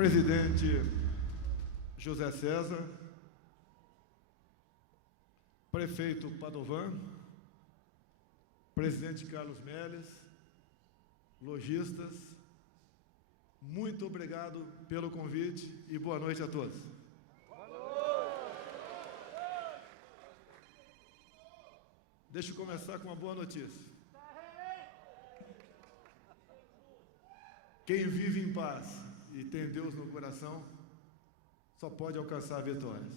presidente José César, prefeito Padovan, presidente Carlos Melles, lojistas, muito obrigado pelo convite e boa noite a todos. Deixa eu começar com uma boa notícia. Quem vive em paz e tem Deus no coração, só pode alcançar vitórias.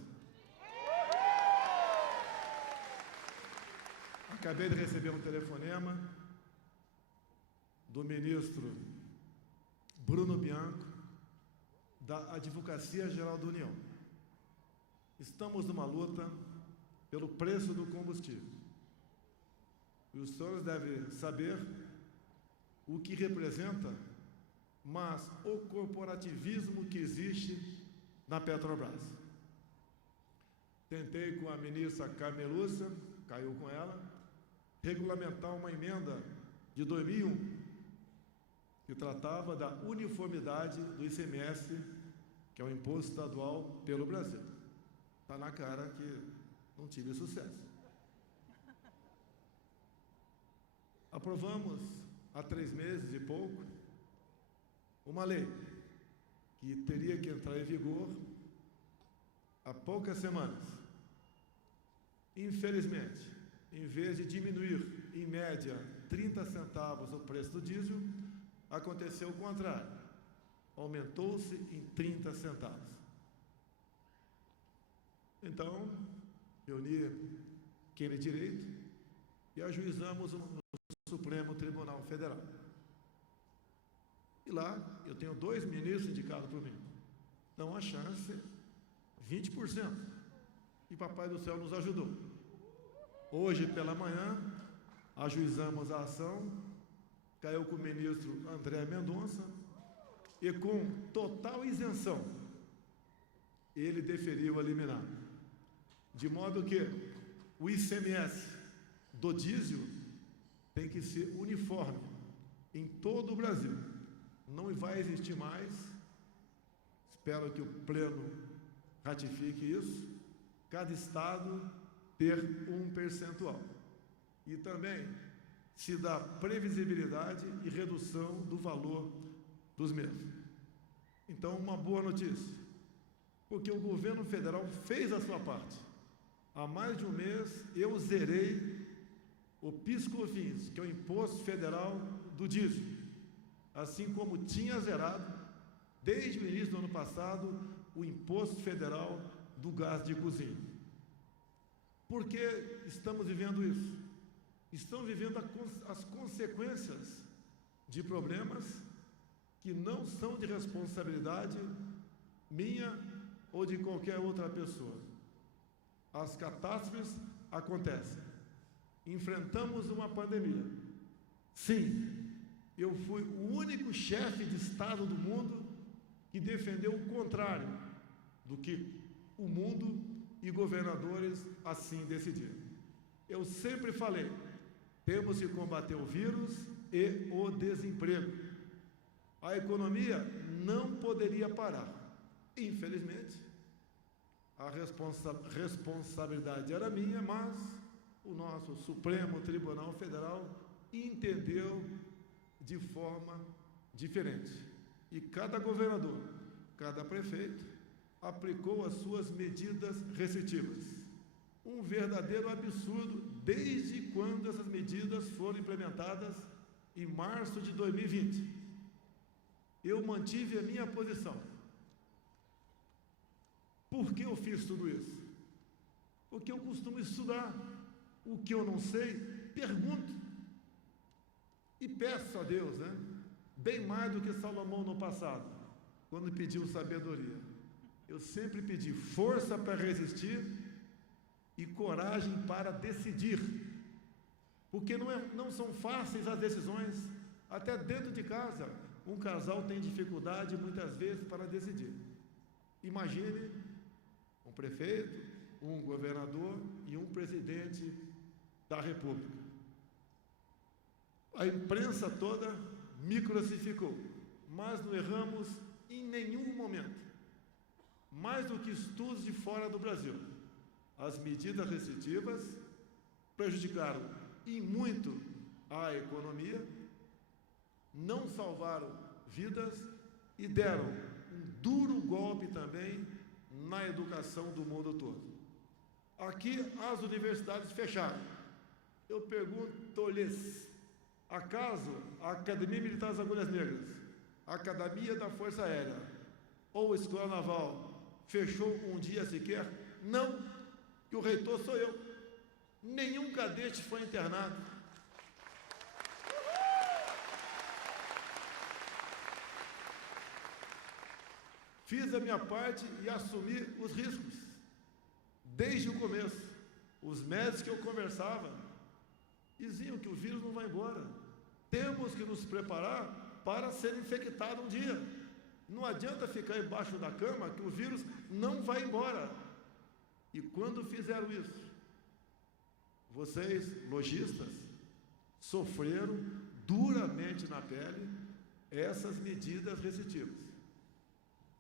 Acabei de receber um telefonema do ministro Bruno Bianco, da Advocacia Geral da União. Estamos numa luta pelo preço do combustível. E os senhores devem saber o que representa, mas o corporativismo que existe na Petrobras. Tentei com a ministra Carmen Lúcia, caiu com ela, regulamentar uma emenda de 2001, que tratava da uniformidade do ICMS, que é o imposto estadual pelo Brasil. Está na cara que não tive sucesso. Aprovamos, há 3 meses e pouco, uma lei que teria que entrar em vigor há poucas semanas. Infelizmente, em vez de diminuir, em média, 30 centavos o preço do diesel, aconteceu o contrário. Aumentou-se em 30 centavos. Então, reuni quem é direito e ajuizamos no Supremo Tribunal Federal. E lá, eu tenho 2 ministros indicados por mim. Então, a chance, 20%. E Papai do Céu nos ajudou. Hoje, pela manhã, ajuizamos a ação, caiu com o ministro André Mendonça, e com total isenção, ele deferiu a liminar. De modo que o ICMS do diesel tem que ser uniforme em todo o Brasil. Não vai existir mais, espero que o Pleno ratifique isso, cada estado ter um percentual. E também se dá previsibilidade e redução do valor dos mesmos. Então, uma boa notícia, porque o governo federal fez a sua parte. Há mais de um mês, eu zerei o PIS/COFINS, que é o Imposto Federal do Diesel, assim como tinha zerado, desde o início do ano passado, o Imposto Federal do Gás de Cozinha. Por que estamos vivendo isso? Estão vivendo as consequências de problemas que não são de responsabilidade minha ou de qualquer outra pessoa. As catástrofes acontecem. Enfrentamos uma pandemia. Sim, eu fui o único chefe de Estado do mundo que defendeu o contrário do que o mundo e governadores assim decidiram. Eu sempre falei, temos que combater o vírus e o desemprego. A economia não poderia parar. Infelizmente, a responsabilidade era minha, mas o nosso Supremo Tribunal Federal entendeu de forma diferente. E cada governador, cada prefeito, aplicou as suas medidas restritivas. Um verdadeiro absurdo desde quando essas medidas foram implementadas em março de 2020. Eu mantive a minha posição. Por que eu fiz tudo isso? Porque eu costumo estudar. O que eu não sei, pergunto. E peço a Deus, né? Bem mais do que Salomão no passado, quando pediu sabedoria. Eu sempre pedi força para resistir e coragem para decidir. Porque não são fáceis as decisões. Até dentro de casa, um casal tem dificuldade muitas vezes para decidir. Imagine um prefeito, um governador e um presidente da República. A imprensa toda me crucificou, mas não erramos em nenhum momento, mais do que estudos de fora do Brasil, as medidas restritivas prejudicaram e muito a economia, não salvaram vidas e deram um duro golpe também na educação do mundo todo. Aqui as universidades fecharam. Eu pergunto-lhes, acaso a Academia Militar das Agulhas Negras, a Academia da Força Aérea ou a Escola Naval fechou um dia sequer? Não, que o reitor sou eu. Nenhum cadete foi internado. Fiz a minha parte e assumi os riscos. Desde o começo, os médicos que eu conversava diziam que o vírus não vai embora. Temos que nos preparar para ser infectado um dia. Não adianta ficar embaixo da cama que o vírus não vai embora. E quando fizeram isso, vocês, lojistas, sofreram duramente na pele essas medidas restritivas.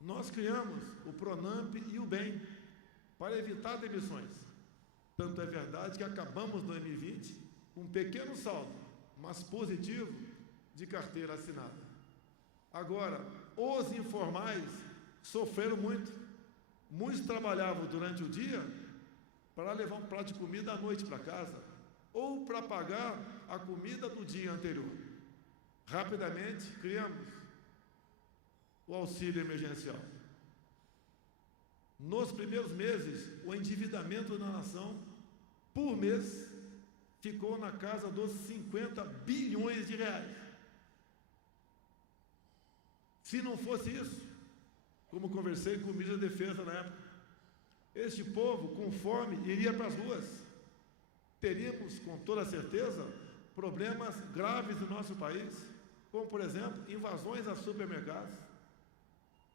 Nós criamos o Pronamp e o BEM para evitar demissões. Tanto é verdade que acabamos 2020 com um pequeno saldo, mas positivo, de carteira assinada. Agora, os informais sofreram muito. Muitos trabalhavam durante o dia para levar um prato de comida à noite para casa ou para pagar a comida do dia anterior. Rapidamente criamos o auxílio emergencial. Nos primeiros meses, o endividamento da nação, por mês, ficou na casa dos 50 bilhões de reais. Se não fosse isso, como conversei com o ministro da Defesa na época, este povo, com fome, iria para as ruas. Teríamos, com toda certeza, problemas graves no nosso país, como, por exemplo, invasões a supermercados.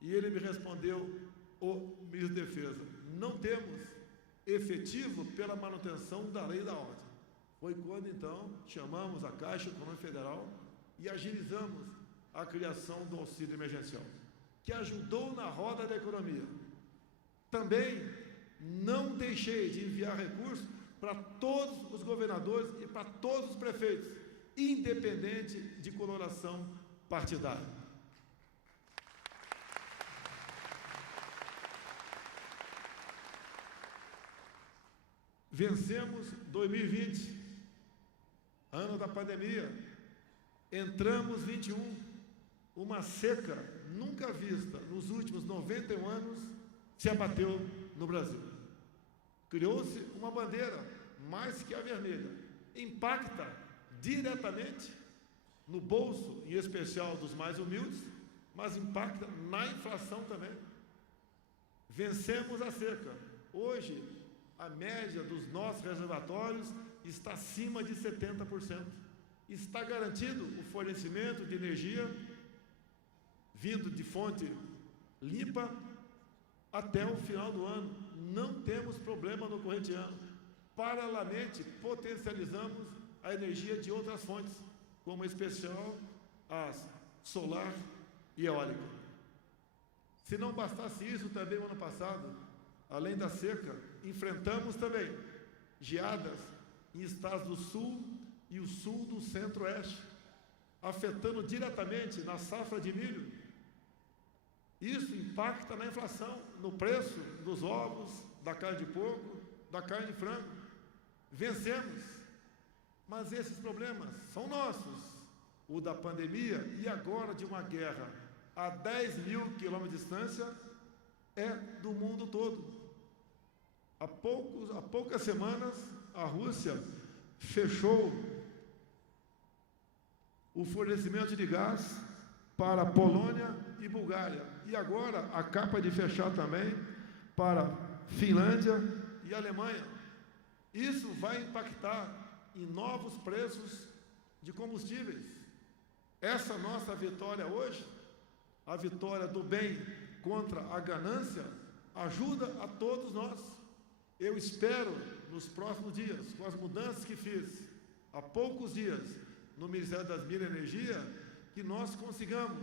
E ele me respondeu, o ministro da Defesa, não temos efetivo pela manutenção da lei e da ordem. Foi quando, então, chamamos a Caixa Econômica Federal e agilizamos a criação do auxílio emergencial, que ajudou na roda da economia. Também não deixei de enviar recursos para todos os governadores e para todos os prefeitos, independente de coloração partidária. Vencemos 2020, ano da pandemia. Entramos 21, uma seca nunca vista nos últimos 91 anos se abateu no Brasil. Criou-se uma bandeira, mais que a vermelha, impacta diretamente no bolso, em especial dos mais humildes, mas impacta na inflação também. Vencemos a seca. Hoje, a média dos nossos reservatórios está acima de 70%. Está garantido o fornecimento de energia vindo de fonte limpa até o final do ano. Não temos problema no corrente ano. Paralelamente, potencializamos a energia de outras fontes, como em especial a solar e eólica. Se não bastasse isso, também no ano passado, além da seca, enfrentamos também geadas em estados do sul e o sul do centro-oeste, afetando diretamente na safra de milho. Isso impacta na inflação, no preço dos ovos, da carne de porco, da carne de frango. Vencemos, mas esses problemas são nossos. O da pandemia e agora de uma guerra a 10 mil quilômetros de distância é do mundo todo. Há poucas semanas, a Rússia fechou o fornecimento de gás para a Polônia e Bulgária. E agora acaba de fechar também para Finlândia e Alemanha. Isso vai impactar em novos preços de combustíveis. Essa nossa vitória hoje, a vitória do bem contra a ganância, ajuda a todos nós. Eu espero, nos próximos dias, com as mudanças que fiz há poucos dias no Ministério das Minas e Energia, que nós consigamos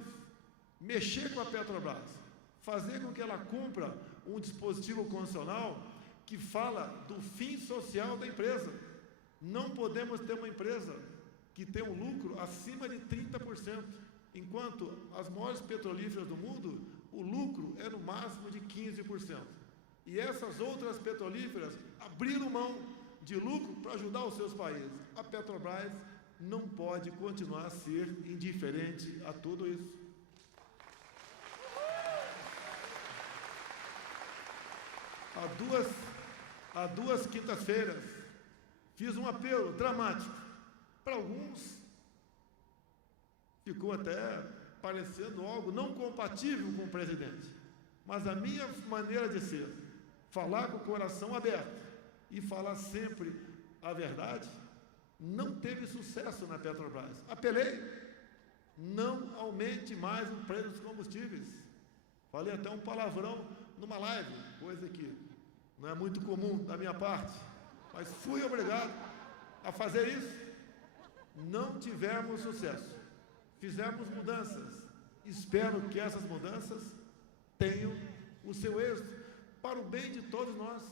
mexer com a Petrobras, fazer com que ela cumpra um dispositivo constitucional que fala do fim social da empresa. Não podemos ter uma empresa que tem um lucro acima de 30%, enquanto as maiores petrolíferas do mundo, o lucro é no máximo de 15%. E essas outras petrolíferas abriram mão de lucro para ajudar os seus países. A Petrobras não pode continuar a ser indiferente a tudo isso. Há duas quintas-feiras, fiz um apelo dramático. Para alguns, ficou até parecendo algo não compatível com o presidente. Mas a minha maneira de ser, falar com o coração aberto e falar sempre a verdade, não teve sucesso na Petrobras. Apelei, não aumente mais o preço dos combustíveis. Falei até um palavrão numa live, coisa que não é muito comum da minha parte, mas fui obrigado a fazer isso. Não tivemos sucesso. Fizemos mudanças. Espero que essas mudanças tenham o seu êxito para o bem de todos nós.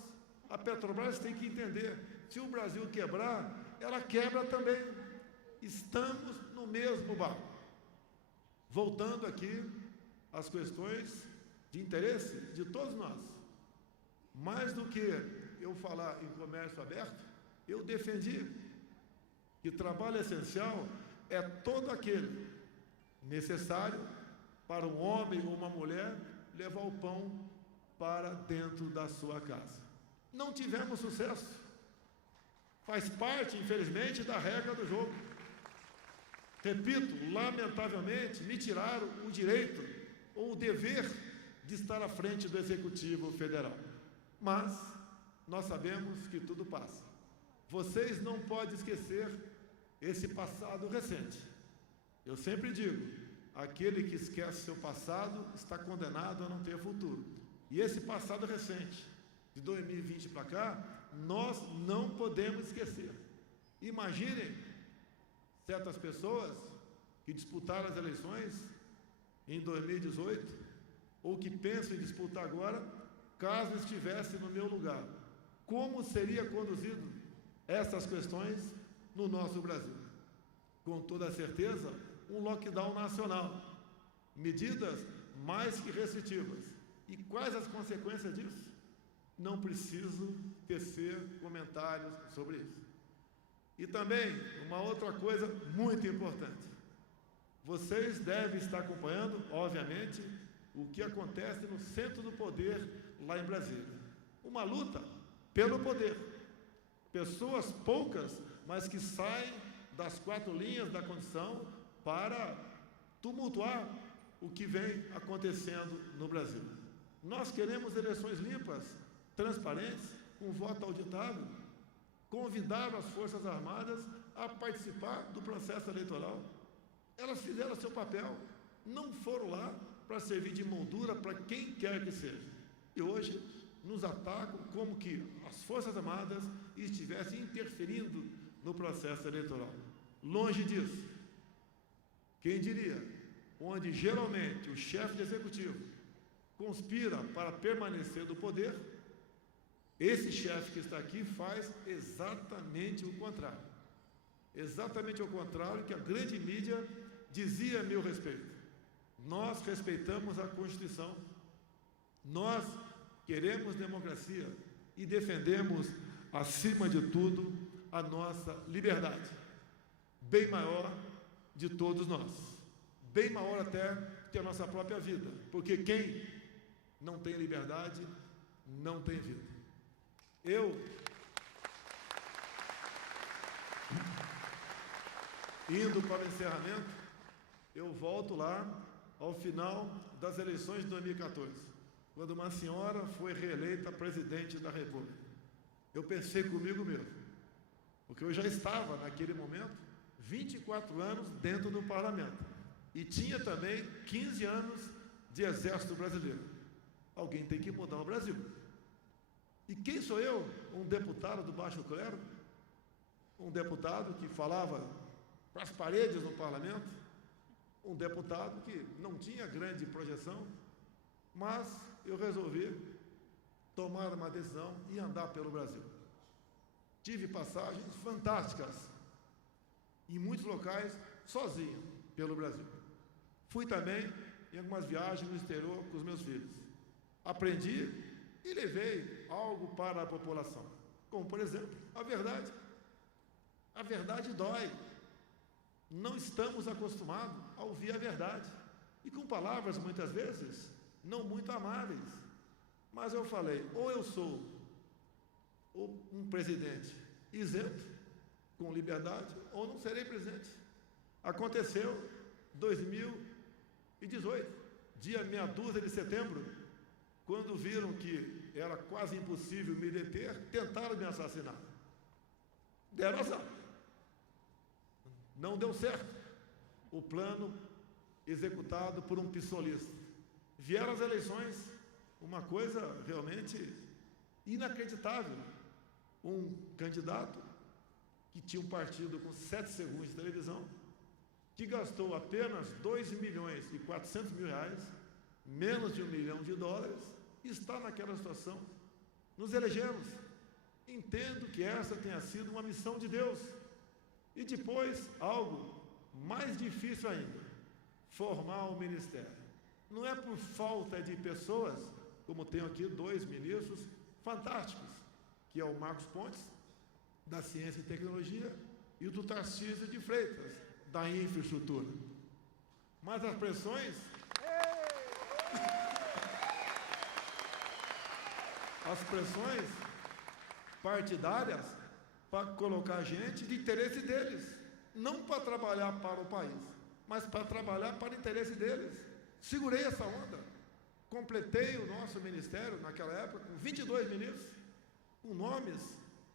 A Petrobras tem que entender, se o Brasil quebrar, ela quebra também. Estamos no mesmo barco. Voltando aqui às questões de interesse de todos nós. Mais do que eu falar em comércio aberto, eu defendi que trabalho essencial é todo aquele necessário para um homem ou uma mulher levar o pão para dentro da sua casa. Não tivemos sucesso. Faz parte, infelizmente, da regra do jogo. Repito, lamentavelmente, me tiraram o direito ou o dever de estar à frente do Executivo Federal. Mas nós sabemos que tudo passa. Vocês não podem esquecer esse passado recente. Eu sempre digo, aquele que esquece seu passado está condenado a não ter futuro. E esse passado recente, de 2020 para cá, nós não podemos esquecer. Imaginem certas pessoas que disputaram as eleições em 2018, ou que pensam em disputar agora, caso estivesse no meu lugar. Como seria conduzido essas questões no nosso Brasil? Com toda certeza, um lockdown nacional, medidas mais que restritivas. E quais as consequências disso? Não preciso tecer comentários sobre isso. E também, uma outra coisa muito importante. Vocês devem estar acompanhando, obviamente, o que acontece no centro do poder lá em Brasília. Uma luta pelo poder. Pessoas poucas, mas que saem das quatro linhas da Constituição para tumultuar o que vem acontecendo no Brasil. Nós queremos eleições limpas, transparentes, com voto auditável, convidar as Forças Armadas a participar do processo eleitoral. Elas fizeram seu papel, não foram lá para servir de moldura para quem quer que seja. E hoje nos atacam como que as Forças Armadas estivessem interferindo no processo eleitoral. Longe disso. Quem diria? Onde geralmente o chefe de executivo conspira para permanecer no poder, esse chefe que está aqui faz exatamente o contrário. Exatamente o contrário que a grande mídia dizia a meu respeito. Nós respeitamos a Constituição, nós queremos democracia e defendemos, acima de tudo, a nossa liberdade, bem maior de todos nós, bem maior até que a nossa própria vida, porque quem não tem liberdade, não tem vida. Eu, indo para o encerramento, eu volto lá ao final das eleições de 2014, quando uma senhora foi reeleita presidente da República. Eu pensei comigo mesmo, porque eu já estava, naquele momento, 24 anos dentro do parlamento, e tinha também 15 anos de exército brasileiro. Alguém tem que mudar o Brasil. E quem sou eu? Um deputado do baixo clero? Um deputado que falava para as paredes no parlamento? um deputado que não tinha grande projeção, mas eu resolvi tomar uma decisão e andar pelo Brasil. Tive passagens fantásticas em muitos locais, sozinho, pelo Brasil. Fui também em algumas viagens no exterior com os meus filhos. Aprendi e levei algo para a população, como, por exemplo, a verdade. A verdade dói. Não estamos acostumados a ouvir a verdade. E com palavras, muitas vezes, não muito amáveis. Mas eu falei, ou eu sou um presidente isento, com liberdade, ou não serei presidente. Aconteceu 2018, dia meia dúzia de setembro, quando viram que era quase impossível me deter, tentaram me assassinar. Deram azar. Não deu certo. O plano executado por um pissolista. Vieram as eleições, uma coisa realmente inacreditável. Um candidato que tinha um partido com 7 segundos de televisão, que gastou apenas 2.400.000 reais, menos de $1 milhão, está naquela situação. Nos elegemos. Entendo que essa tenha sido uma missão de Deus. E depois, algo mais difícil ainda, formar um ministério. Não é por falta de pessoas, como tenho aqui 2 ministros fantásticos, que é o Marcos Pontes, da Ciência e Tecnologia, e o do Tarcísio de Freitas, da Infraestrutura. Mas as pressões... As pressões partidárias para colocar gente de interesse deles, não para trabalhar para o país, mas para trabalhar para o interesse deles. Segurei essa onda, completei o nosso ministério naquela época com 22 ministros, com nomes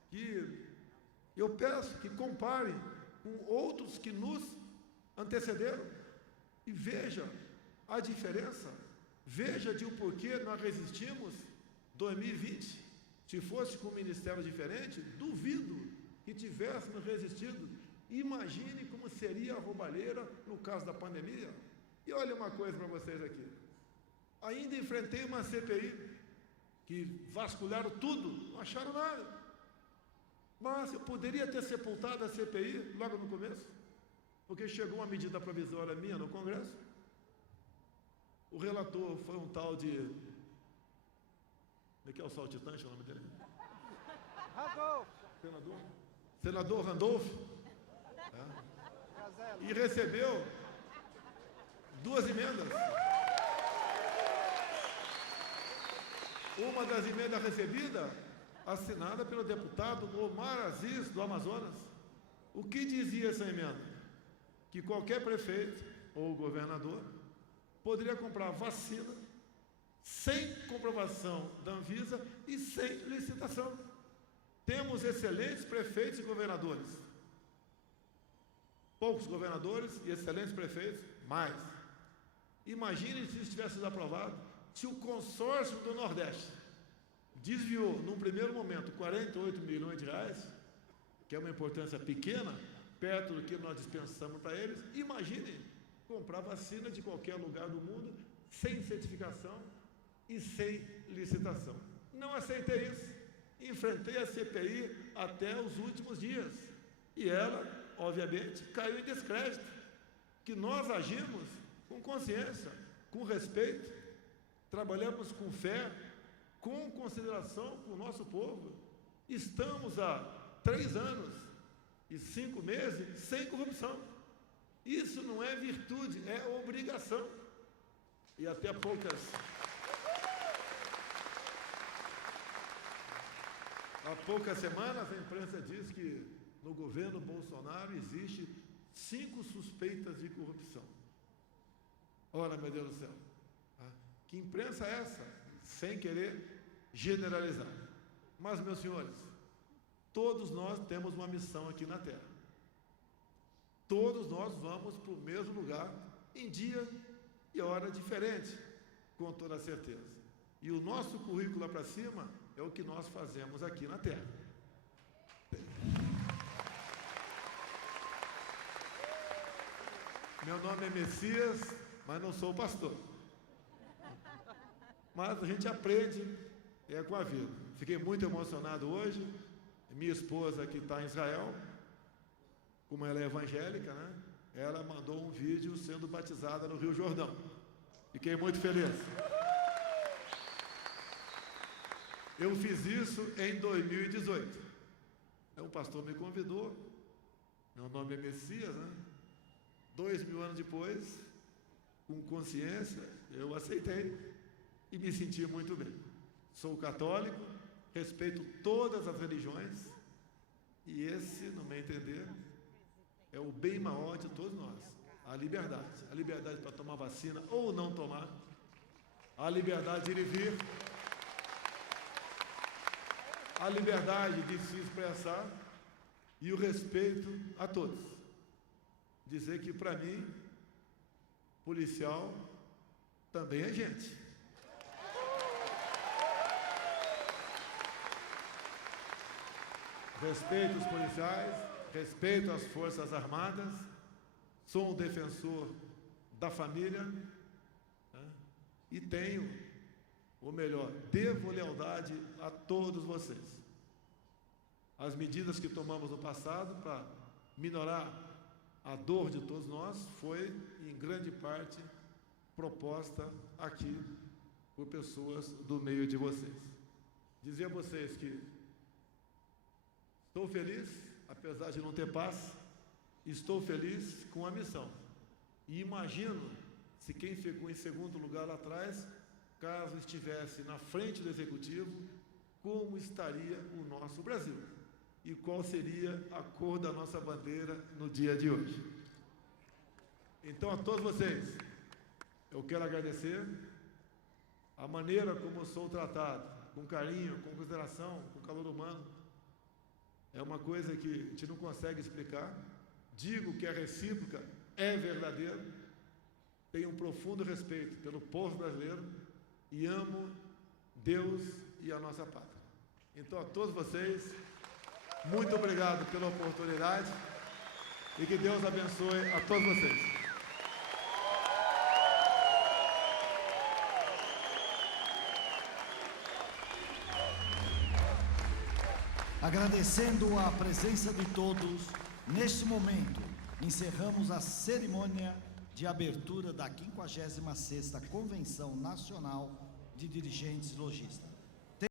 que eu peço que comparem com outros que nos antecederam e veja a diferença, veja de o porquê nós resistimos 2020. Se fosse com um ministério diferente, duvido que tivéssemos resistido. Imagine como seria a roubalheira no caso da pandemia. E olha uma coisa para vocês aqui. Ainda enfrentei uma CPI que vasculharam tudo, não acharam nada. Mas eu poderia ter sepultado a CPI logo no começo, porque chegou uma medida provisória minha no Congresso. O relator foi um tal de... Como é que é o saltitante, o nome dele? Randolph. Senador Randolph. E recebeu 2 emendas. Uma das emendas recebida, assinada pelo deputado Omar Aziz, do Amazonas. O que dizia essa emenda? Que qualquer prefeito ou governador poderia comprar vacina sem comprovação da Anvisa e sem licitação. Temos excelentes prefeitos e governadores. Poucos governadores e excelentes prefeitos, mais. Imagine se isso tivesse sido aprovado, se o consórcio do Nordeste desviou, num primeiro momento, 48 milhões de reais, que é uma importância pequena, perto do que nós dispensamos para eles. Imagine comprar vacina de qualquer lugar do mundo, sem certificação e sem licitação. Não aceitei isso. Enfrentei a CPI até os últimos dias. E ela, obviamente, caiu em descrédito. Que nós agimos com consciência, com respeito, trabalhamos com fé, com consideração com o nosso povo. Estamos há 3 anos e 5 meses sem corrupção. Isso não é virtude, é obrigação. E até há poucas semanas a imprensa diz que no governo Bolsonaro existe 5 suspeitas de corrupção. Ora, meu Deus do céu, que imprensa é essa? Sem querer generalizar. Mas, meus senhores, todos nós temos uma missão aqui na Terra. Todos nós vamos para o mesmo lugar, em dia e hora diferente, com toda certeza. E o nosso currículo lá para cima é o que nós fazemos aqui na Terra. Meu nome é Messias, mas não sou pastor. Mas a gente aprende com a vida. Fiquei muito emocionado hoje. Minha esposa, que está em Israel, como ela é evangélica, né? Ela mandou um vídeo sendo batizada no Rio Jordão. Fiquei muito feliz. Eu fiz isso em 2018. Um pastor me convidou. Meu nome é Messias, né? 2000 anos depois, com consciência, eu aceitei e me senti muito bem. Sou católico, respeito todas as religiões, e esse, no meu entender, é o bem maior de todos nós, a liberdade. A liberdade para tomar vacina ou não tomar, a liberdade de ir e vir, a liberdade de se expressar e o respeito a todos. Dizer que, para mim, policial também é gente. Respeito os policiais, respeito as Forças Armadas, sou um defensor da família, né? E tenho, ou melhor, devo lealdade a todos vocês. As medidas que tomamos no passado para minorar a dor de todos nós foi, em grande parte, proposta aqui por pessoas do meio de vocês. Dizer a vocês que estou feliz, apesar de não ter paz, estou feliz com a missão. E imagino se quem ficou em segundo lugar lá atrás, caso estivesse na frente do Executivo, como estaria o nosso Brasil e qual seria a cor da nossa bandeira no dia de hoje. Então, a todos vocês, eu quero agradecer a maneira como eu sou tratado, com carinho, com consideração, com calor humano. É uma coisa que a gente não consegue explicar. Digo que a recíproca é verdadeira. Tenho um profundo respeito pelo povo brasileiro e amo Deus e a nossa pátria. Então, a todos vocês, muito obrigado pela oportunidade e que Deus abençoe a todos vocês. Agradecendo a presença de todos, neste momento, encerramos a cerimônia de abertura da 56ª Convenção Nacional de Dirigentes Lojistas.